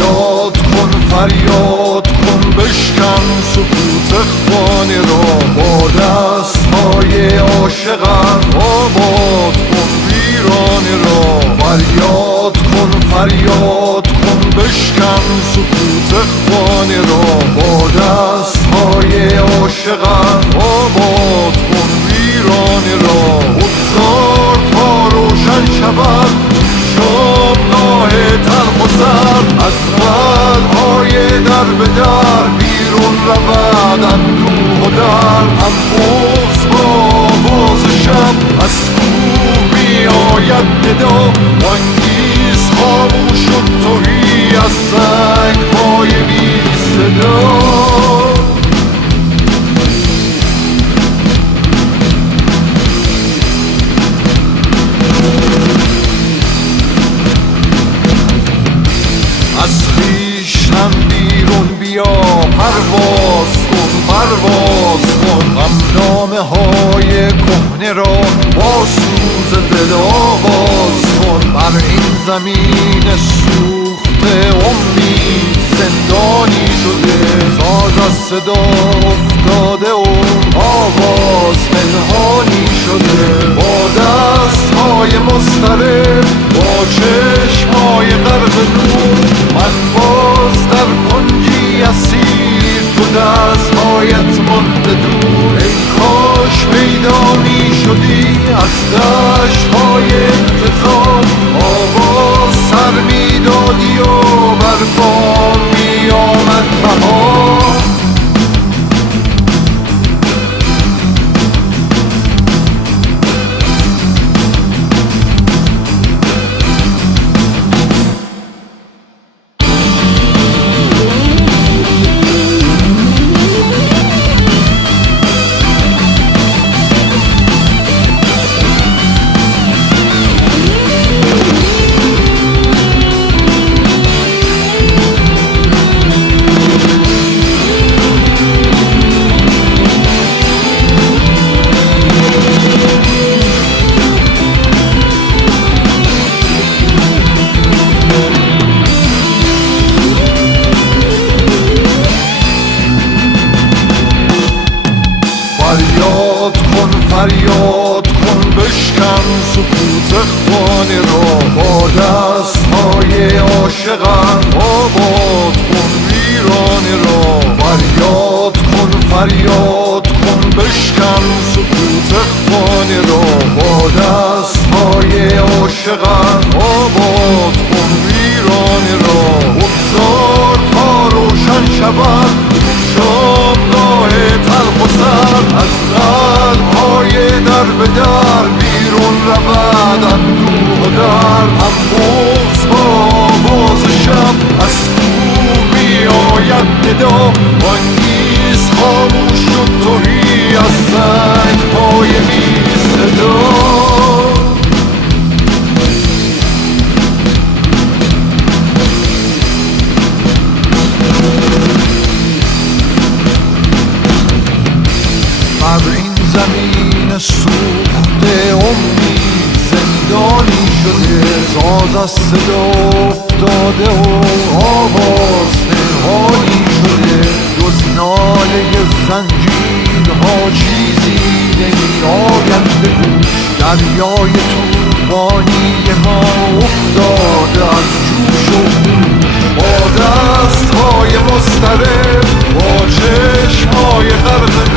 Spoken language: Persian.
فریاد کن فریاد کن بشکن سکوت خانه را، با دستهای عاشقان آباد کن ویرانه را. فریاد کن فریاد کن بشکن سکوت خانه را، با دستهای عاشقان آباد کن ویرانه را. بگذار تا روشن شود شامگاه تلخ و سرد، از قلب‌های در به در بیرون رود اندوه و درد. انبوس با آواز شب از کوه میآید ندا، انگیز خاموش و تهی از سنگ‌های بی صدا. از خویشتن بیرون بیا، پرواز کن پرواز کن، غمنامه های کهنه را با سوز دل آغاز کن. بر این زمین سوخته امید زندانی شده، ساز از صدا افتاده و آواز پنهانی شده. با دستهای مضطرب با چشمهای غرق نور، من باز در کنجی اسیر، تو دستهایت مانده دور. ای کاش پیدا می شدی از دشت‌های انتظار، آواز سر می دادی و بر بام می آمد بهار. فریاد کن فریاد کن بشکن سکوت خانه را، با دستهای عاشقان آباد کن ویرانه را. فریاد کن فریاد کن بشکن سکوت خانه را، با دستهای عاشقان آباد کن ویرانه را. بگذار تا روشن شود شامگاه تلخ و سرد، از قلب‌های در به در بیرون رود اندوه و درد. انبوس با آواز شب از کوه میآید ندا، انگیز خاموش و تهی از سنگ‌های بی صدا. بر این زمین سوخته امید زندانی شده، ساز از صدا افتاده و آواز پنهانی شده. جز ناله زنجیرها چیزی نمی آید به گوش، دریای طوفانی ما افتاده از جوش و خروش. با دستهای مضطرب با چشمهای غرق